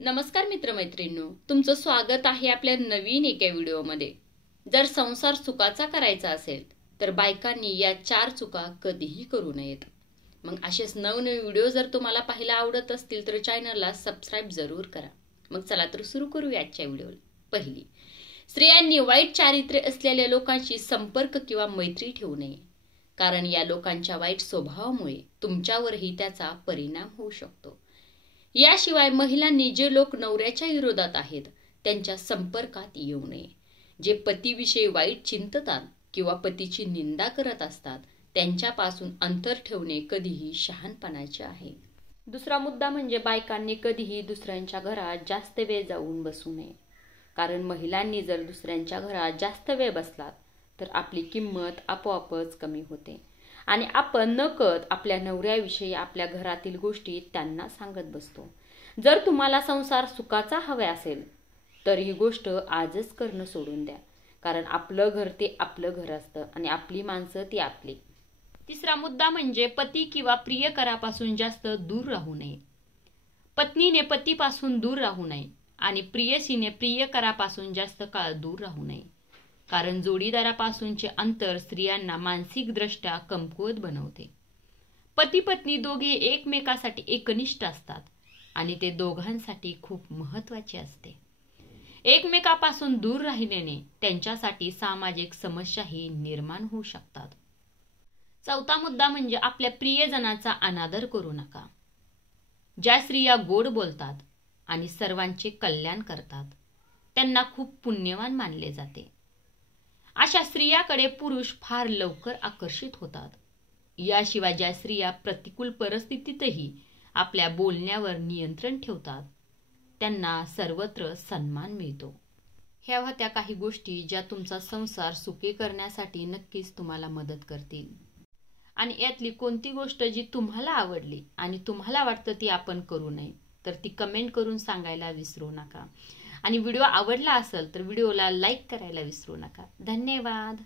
नमस्कार मित्रमैत्रिणींनो, तुमचं स्वागत आहे आपल्या नवीन एका व्हिडिओमध्ये। जर संसार सुखाचा करायचा असेल तर बायकांनी या 4 चुका कधीही करू नयेत। मग असेच नवनवे व्हिडिओ जर तुम्हाला पाहायला आवडत असतील तर चॅनलला सबस्क्राइब जरूर करा। मग चला तर सुरू करू आजच्या व्हिडिओला। पहिली, स्त्रियांनी वाईट चारित्र्य असलेल्या लोकांशी संपर्क किंवा मैत्री ठेवू नये, कारण या लोकांच्या वाईट स्वभावामुळे तुमच्यावरही त्याचा परिणाम होऊ शकतो। याशिवाय महिलांनी जे लोक नवऱ्याच्या विरोधात आहेत त्यांच्या संपर्कात येऊ नये। जे पतीविषयी वाईट चिंततात किंवा पतीची निंदा करत असतात त्यांच्यापासून अंतर ठेवणे कधीही शहाणपणाचे आहे। दुसरा मुद्दा म्हणजे बायकांनी कधीही दुसऱ्यांच्या घरात जास्त वेळ जाऊन बसू नये, कारण महिलांनी जर दुसऱ्यांच्या घरात जास्त वेळ बसलात तर आपली किंमत आपोआपच कमी होते आणि आपण नकळत आपल्या नवऱ्याविषयी आपल्या घरातील गोष्टी त्यांना सांगत बसतो। जर तुम्हाला संसार सुखाचा हवा असेल तर ही गोष्ट आजच करणं सोडून द्या, कारण आपलं घर ते आपलं घर असतं आणि आपली माणसं ती आपली। तिसरा मुद्दा म्हणजे पती किंवा प्रियकरापासून जास्त दूर राहू नये। पत्नीने पतीपासून दूर राहू नये आणि प्रियसीने प्रियकरापासून जास्त काळ दूर राहू नये, कारण जोडीदारापासूनचे अंतर स्त्रियांना मानसिकदृष्ट्या कमकुवत बनवते। पती पत्नी दोघे एकमेकासाठी एकनिष्ठ असतात आणि ते दोघांसाठी खूप महत्त्वाचे असते। एकमेकापासून दूर राहिल्याने त्यांच्यासाठी सामाजिक समस्याही निर्माण होऊ शकतात। चौथा मुद्दा म्हणजे आपल्या प्रियजनाचा अनादर करू नका। ज्या स्त्रिया गोड बोलतात आणि सर्वांचे कल्याण करतात त्यांना खूप पुण्यवान मानले जाते। अशा स्त्रियाकडे पुरुष फार लवकर आकर्षित होतात। याशिवाय ज्या स्त्रिया प्रतिकूल परिस्थितीतही आपल्या बोलण्यावर नियंत्रण ठेवतात त्यांना सर्वत्र सन्मान मिळतो। ह्या होत्या काही गोष्टी ज्या तुमचा संसार सुखी करण्यासाठी नक्कीच तुम्हाला मदत करतील। आणि यातली कोणती गोष्ट जी तुम्हाला आवडली आणि तुम्हाला वाटतं ती आपण करू नये तर ती कमेंट करून सांगायला विसरू नका। आणि व्हिडिओ आवडला असेल तर व्हिडिओला लाईक करायला विसरू नका। धन्यवाद।